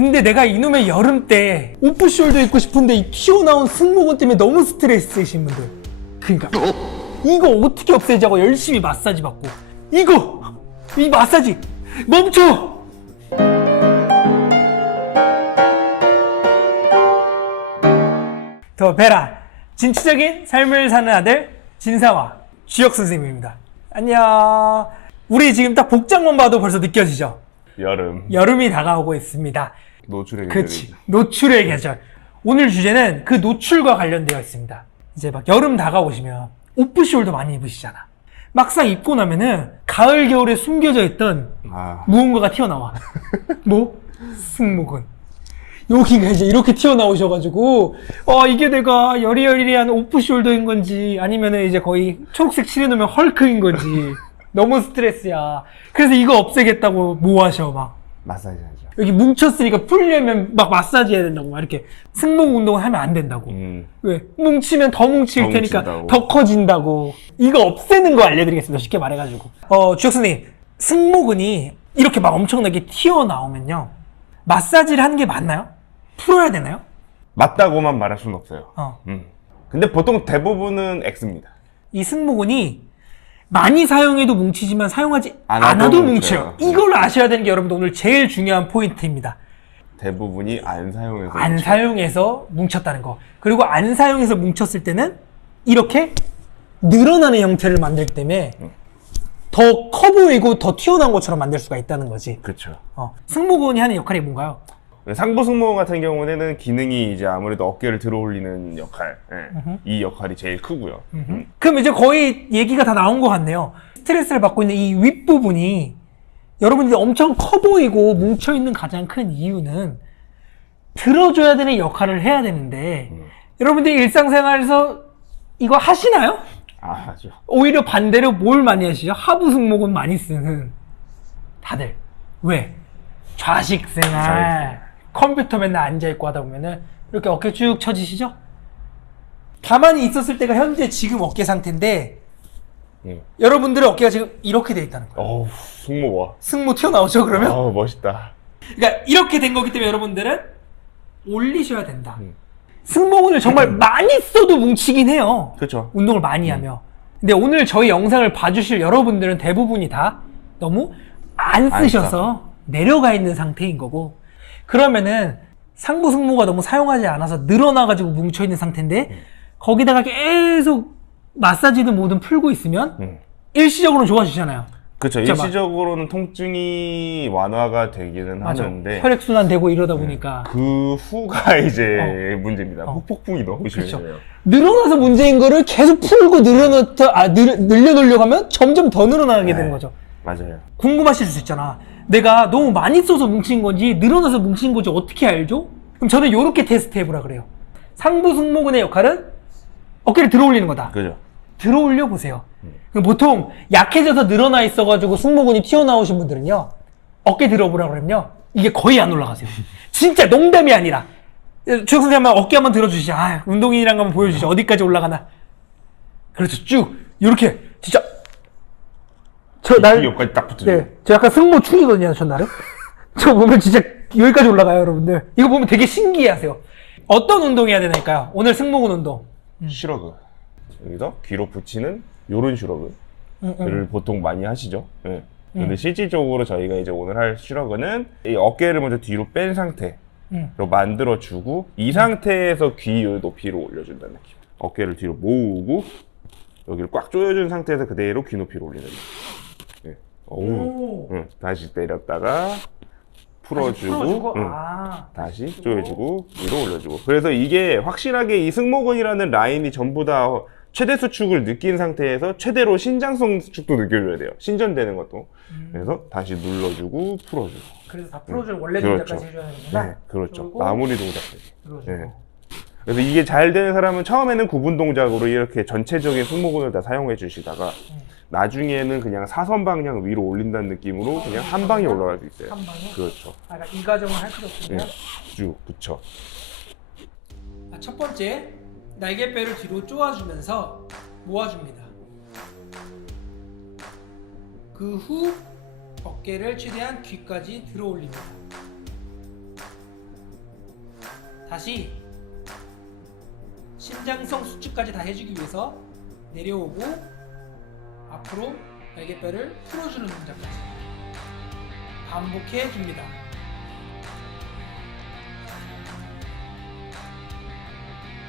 근데 내가 이놈의 여름 때 오프숄더 입고 싶은데 이 튀어나온 승모근 때문에 너무 스트레스이신 분들. 그러니까 이거 어떻게 없애자고 열심히 마사지 받고. 이거! 이 마사지! 멈춰! 더 베라 진취적인 삶을 사는 아들 진사와 주혁 선생님입니다. 안녕. 우리 지금 딱 복장만 봐도 벌써 느껴지죠? 여름. 여름이 다가오고 있습니다 노출의 그렇지. 계절이죠. 노출의 계절. 오늘 주제는 그 노출과 관련되어 있습니다. 이제 막 여름 다가오시면 오프숄더 많이 입으시잖아. 막상 입고 나면은 가을 겨울에 숨겨져 있던 아 무언가가 튀어나와. 뭐? 승모근. 여기가 이제 이렇게 튀어나오셔가지고, 어, 이게 내가 여리여리한 오프숄더인 건지, 아니면은 이제 거의 초록색 칠해놓으면 헐크인 건지, 너무 스트레스야. 그래서 이거 없애겠다고 뭐 하셔, 막. 마사지 하죠. 여기 뭉쳤으니까 풀려면 막 마사지 해야 된다고 막 이렇게 승모 운동을 하면 안 된다고 음 왜 뭉치면 더 뭉칠 더 테니까 뭉친다고. 더 커진다고 이거 없애는 거 알려드리겠습니다 쉽게 말해가지고 어 주혁 선생님 승모근이 이렇게 막 엄청나게 튀어나오면요 마사지를 하는 게 맞나요? 풀어야 되나요? 맞다고만 말할 수는 없어요. 어. 음 근데 보통 대부분은 X입니다. 이 승모근이 많이 사용해도 뭉치지만 사용하지 안 않아도, 해도 뭉쳐요 뭉쳐요. 이걸 아셔야 되는 게 여러분들 오늘 제일 중요한 포인트입니다 대부분이 안 사용해서 안 그렇죠. 사용해서 뭉쳤다는 거. 그리고 안 사용해서 뭉쳤을 때는 이렇게 늘어나는 형태를 만들기 때문에 더 커 보이고 더 튀어나온 것처럼 만들 수가 있다는 거지. 그렇죠. 어. 승모근이 하는 역할이 뭔가요? 상부 승모 같은 경우에는 기능이 이제 아무래도 어깨를 들어올리는 역할, 예. 이 역할이 제일 크고요. 음. 그럼 이제 거의 얘기가 다 나온 것 같네요. 스트레스를 받고 있는 이 윗부분이 여러분들이 엄청 커 보이고 뭉쳐 있는 가장 큰 이유는 들어줘야 되는 역할을 해야 되는데 여러분들이 일상생활에서 이거 하시나요? 아 하죠. 오히려 반대로 뭘 많이 하시죠? 하부 승모근 많이 쓰는 다들 왜 좌식 생활. 컴퓨터 맨날 앉아 있고 하다 보면은 이렇게 어깨 쭉 처지시죠? 가만히 있었을 때가 현재 지금 어깨 상태인데 음. 여러분들의 어깨가 지금 이렇게 돼 있다는 거예요. 어우 승모 봐. 승모 튀어나오죠 그러면? 어우 멋있다. 그러니까 이렇게 된 거기 때문에 여러분들은 올리셔야 된다. 음. 승모근을 정말 많이 써도 뭉치긴 해요. 그렇죠. 운동을 많이 하며. 근데 오늘 저희 영상을 봐주실 여러분들은 대부분이 다 너무 안 안 쓰셔서 내려가 있는 상태인 거고. 그러면은 상부 승모가 너무 사용하지 않아서 늘어나가지고 뭉쳐 있는 상태인데 거기다가 계속 마사지든 뭐든 풀고 있으면 음. 일시적으로는 좋아지잖아요. 그렇죠. 진짜 막- 일시적으로는 통증이 완화가 되기는 맞아. 하는데 혈액순환 되고 이러다 보니까 그 후가 이제 문제입니다. 어. 후폭풍이 너무. 심해요. 늘어나서 문제인 거를 계속 풀고 늘어놓다 아 늘, 늘려 놓으려고 하면 점점 더 늘어나게 되는 네. 거죠. 맞아요. 궁금하실 수 있잖아. 내가 너무 많이 써서 뭉친 건지 늘어나서 뭉친 건지 어떻게 알죠? 그럼 저는 이렇게 테스트 해보라 그래요. 상부 승모근의 역할은 어깨를 들어 올리는 거다. 그죠. 들어 올려 보세요. 그럼 보통 약해져서 늘어나 있어가지고 승모근이 튀어나오신 분들은요 어깨 들어보라 그러면요 이게 거의 안 올라가세요. 진짜 농담이 아니라 주혁 선생님 한번 어깨 한번 들어주시죠. 아, 운동인이란 거 한번 보여주시죠. 어디까지 올라가나. 그렇죠. 쭉 이렇게 저날 이 옆까지 딱 붙어요. 네, 저 약간 승모 축이거든요, 전날은. 저 보면 진짜 여기까지 올라가요, 여러분들. 이거 보면 되게 신기해하세요. 어떤 운동 해야 되나요? 오늘 승모근 운동. 시러그. 여기서 귀로 붙이는 요런 시러그를 음, 음. 보통 많이 하시죠. 예. 근데 실질적으로 저희가 이제 오늘 할 시러그는 이 어깨를 먼저 뒤로 뺀 상태로 음. 만들어 주고 이 상태에서 귀 높이로 올려준다는 느낌. 어깨를 뒤로 모으고 여기를 꽉 조여준 상태에서 그대로 귀 높이로 올리는 느낌. 오. 응, 다시 때렸다가 풀어주고, 풀어주고, 응, 아. 다시 조여주고 위로 올려주고. 그래서 이게 확실하게 이 승모근이라는 라인이 전부 다 최대 수축을 느낀 상태에서 최대로 신장성 수축도 느껴줘야 돼요. 신전되는 것도. 그래서 다시 눌러주고 풀어주고. 그래서 다 풀어줄 원래 그렇죠. 동작까지 해줘야 되는구나. 네 그렇죠. 그리고 마무리 동작까지. 풀어주고. 네. 그래서 이게 잘 되는 사람은 처음에는 구분 동작으로 이렇게 전체적인 승모근을 다 사용해 주시다가 나중에는 그냥 사선 방향 위로 올린다는 느낌으로 그냥 한 방에 올라갈 수 있어요 한 방에? 그렇죠 아, 그러니까 이 과정을 할 필요 없군요. 네. 쭉 그쵸 아, 첫 번째, 날개뼈를 뒤로 쪼아주면서 모아줍니다. 그 후 어깨를 최대한 귀까지 들어 올립니다. 다시 신장성 수축까지 다 해주기 위해서 내려오고 앞으로 날개뼈를 풀어주는 동작까지 반복해 줍니다.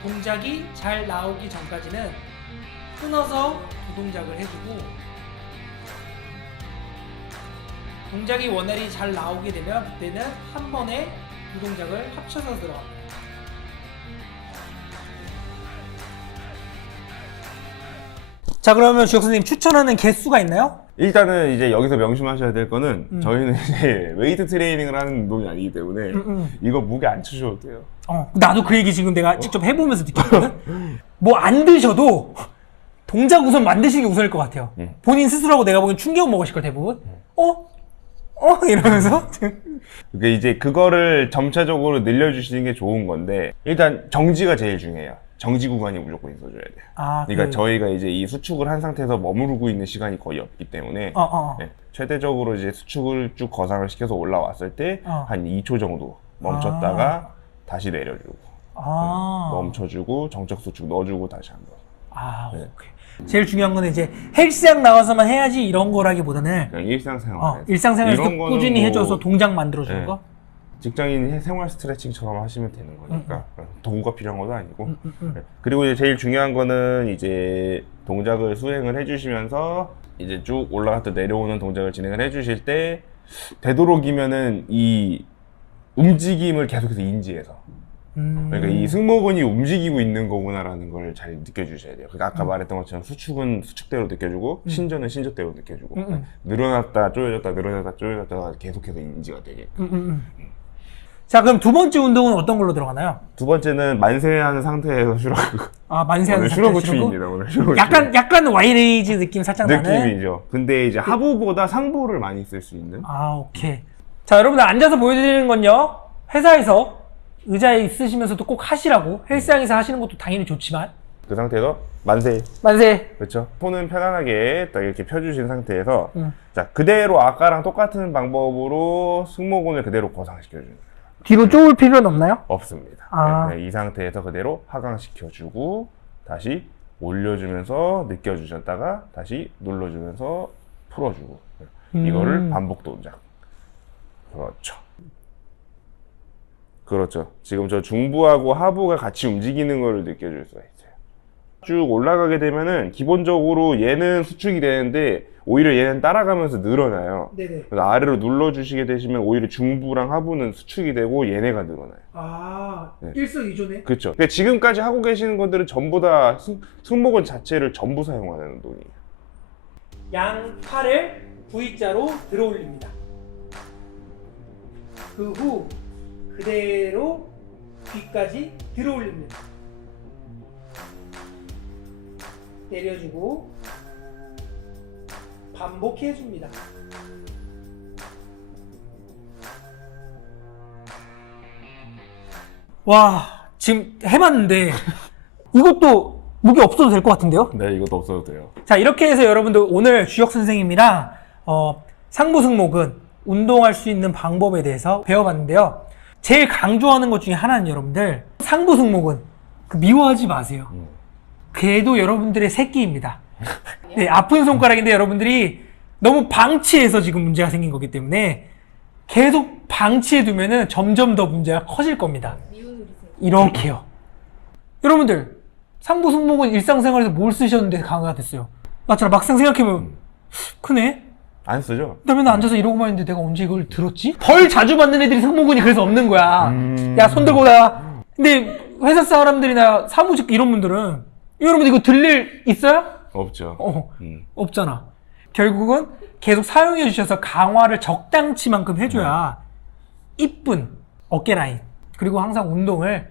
동작이 잘 나오기 전까지는 끊어서 두 동작을 해주고 동작이 원활히 잘 나오게 되면 그때는 한 번에 두 동작을 합쳐서 들어갑니다. 자 그러면 주혁 선생님 추천하는 개수가 있나요? 일단은 이제 여기서 명심하셔야 될 거는 음. 저희는 이제 웨이트 트레이닝을 하는 운동이 아니기 때문에 음. 이거 무게 안 치셔도 돼요. 어, 나도 그 얘기 지금 내가 직접 해보면서 느꼈거든. 뭐 안 드셔도 동작 우선 만드시는 게 우선일 것 같아요. 음. 본인 스스로하고 내가 보기엔 충격 먹으실 걸 대부분. 어? 어? 이러면서. 그게 이제 그거를 점차적으로 늘려주시는 게 좋은 건데 일단 정지가 제일 중요해요. 정지 구간이 무조건 있어줘야 돼요. 아, 그러니까 그- 저희가 이제 이 수축을 한 상태에서 머무르고 있는 시간이 거의 없기 때문에 어, 어. 네, 최대적으로 이제 수축을 쭉 거상을 시켜서 올라왔을 때 어. 한 2초 정도 멈췄다가 다시 내려주고 아. 멈춰주고 정적 수축 넣어주고 다시 한번. 아, 네. 오케이. 제일 중요한 거는 이제 헬스장 나와서만 해야지 이런 거라기보다는 그냥 일상생활. 어, 일상생활에서 이런 거는 꾸준히 뭐 해줘서 동작 만들어주는 네. 거. 직장인 생활 스트레칭처럼 하시면 되는 거니까 음, 도구가 필요한 것도 아니고 음, 음. 네. 그리고 이제 제일 중요한 거는 이제 동작을 수행을 해주시면서 이제 쭉 올라갔다 내려오는 동작을 진행을 해주실 때 되도록이면은 이 움직임을 계속해서 인지해서 음. 그러니까 이 승모근이 움직이고 있는 거구나라는 걸 잘 느껴주셔야 돼요. 그러니까 아까 말했던 것처럼 수축은 수축대로 느껴주고 신전은 신전대로 느껴주고 음, 음. 늘어났다 쪼여졌다 늘어났다 쪼여졌다가 계속해서 인지가 되게. 음, 음, 음. 자, 그럼 두 번째 운동은 어떤 걸로 들어가나요? 두 번째는 만세하는 상태에서 슈러그. 아, 만세하는 오늘 상태 슈러그? 추입니다. 오늘 슈러그 약간 약간 와이레이즈 느낌 살짝 추. 나는. 느낌이죠. 근데 이제 하부보다 상부를 많이 쓸 수 있는. 아, 오케이. 자, 여러분들 앉아서 보여드리는 건요. 회사에서 의자에 있으시면서도 꼭 하시라고. 헬스장에서 하시는 것도 당연히 좋지만. 그 상태에서 만세. 만세. 그렇죠. 손은 편안하게 딱 이렇게 펴주신 상태에서 음. 자 그대로 아까랑 똑같은 방법으로 승모근을 그대로 거상시켜주는 거예요. 뒤로 쪼을 필요는 없나요? 없습니다. 아. 네, 이 상태에서 그대로 하강시켜주고 다시 올려주면서 느껴주셨다가 다시 눌러주면서 풀어주고 네, 이거를 음. 반복 동작. 그렇죠. 그렇죠. 지금 저 중부하고 하부가 같이 움직이는 거를 느껴줄 수가 있어요. 쭉 올라가게 되면은 기본적으로 얘는 수축이 되는데 오히려 얘는 따라가면서 늘어나요. 네네. 그래서 아래로 눌러주시게 되시면 오히려 중부랑 하부는 수축이 되고 얘네가 늘어나요. 아, 네. 일석이조네. 그렇죠. 근데 지금까지 하고 계시는 것들은 전부 다 승, 승모근 자체를 전부 사용하는 운동이에요. 양 팔을 V자로 들어 올립니다. 그 후 그대로 귀까지 들어 올립니다. 내려주고 반복해 줍니다. 와, 지금 해봤는데 이것도 무게 없어도 될 것 같은데요? 네, 이것도 없어도 돼요. 자 이렇게 해서 여러분들 오늘 주혁 선생님이랑 어, 상부 승모근 운동할 수 있는 방법에 대해서 배워봤는데요. 제일 강조하는 것 중에 하나는 여러분들 상부 승모근 그 미워하지 마세요. 음. 걔도 여러분들의 새끼입니다. 네, 아픈 손가락인데 여러분들이 너무 방치해서 지금 문제가 생긴 거기 때문에 계속 방치해 두면은 점점 더 문제가 커질 겁니다. 이렇게요. 여러분들 상부 승모근 일상생활에서 뭘 쓰셨는데 강화가 됐어요? 맞잖아. 막상 생각해보면 크네. 안 쓰죠? 나 맨날 앉아서 이러고만 있는데 내가 언제 이걸 들었지? 벌 자주 받는 애들이 승모근이 그래서 없는 거야. 음. 야 손 들고 나. 근데 회사 사람들이나 사무직 이런 분들은 여러분 이거 들릴 있어요? 없죠. 어 음. 없잖아. 결국은 계속 사용해 주셔서 강화를 적당치만큼 해줘야 이쁜 어깨 라인 그리고 항상 운동을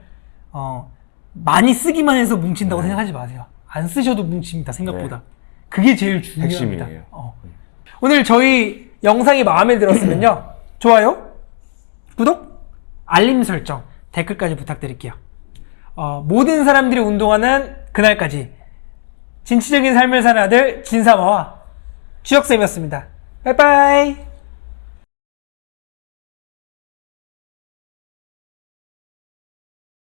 어, 많이 쓰기만 해서 뭉친다고 네. 생각하지 마세요. 안 쓰셔도 뭉칩니다 생각보다. 그게 제일 중요합니다. 핵심이에요. 어. 오늘 저희 영상이 마음에 들었으면요 좋아요, 구독, 알림 설정, 댓글까지 부탁드릴게요. 어, 모든 사람들이 운동하는 그날까지 진취적인 삶을 사는 아들 진사마와 주혁쌤이었습니다. 빠이빠이.